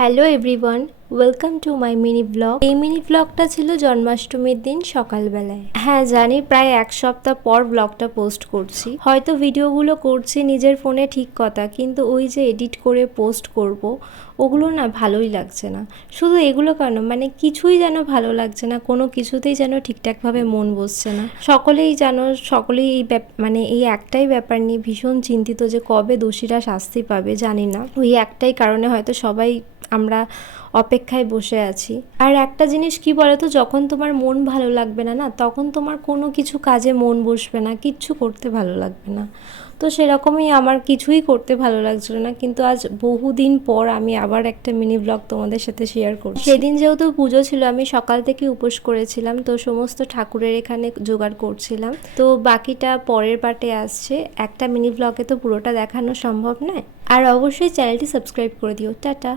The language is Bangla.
Hello everyone, welcome to my mini blog. এই মিনি ব্লগটা ছিল জন্মাষ্টমীর দিন সকালবেলায়। হ্যাঁ জানি, প্রায় এক সপ্তাহ পর ব্লগটা পোস্ট করছি। হয়তো ভিডিওগুলো করছি নিজের ফোনে, ঠিক কথা, কিন্তু ওই যে এডিট করে পোস্ট করব, ওগুলো না ভালোই লাগছে না। শুধু এগুলো কেন, মানে কিছুই যেন ভালো লাগছে না, কোনো কিছুতেই যেন ঠিকঠাকভাবে মন বসছে না। সকলেই জানো, সকলেই এই মানে এই একটাই ব্যাপার নিয়ে ভীষণ চিন্তিত যে কবে দোষীরা শাস্তি পাবে। জানি না, ওই একটাই কারণে হয়তো সবাই আমরা অপেক্ষায় বসে আছি। আর একটা জিনিস কি বলতো, যখন তোমার মন ভালো লাগবে না, তখন তোমার কোনো কিছু কাজে মন বসবে না, কিচ্ছু করতে ভালো লাগবে না। তো সেরকমই আমার কিছুই করতে ভালো লাগছিল না, কিন্তু আজ বহুদিন পর আমি আবার একটা মিনি ব্লগ তোমাদের সাথে শেয়ার করছি। সেদিন যেহেতু পুজো ছিল, আমি সকাল থেকে উপোস করেছিলাম, তো সমস্ত ঠাকুরের এখানে জোগাড় করছিলাম। তো বাকিটা পরের পার্টে আসছে। একটা মিনি ব্লগে তো পুরোটা দেখানো সম্ভব নয়। আর অবশ্যই চ্যানেলটি সাবস্ক্রাইব করে দিও। টাটা।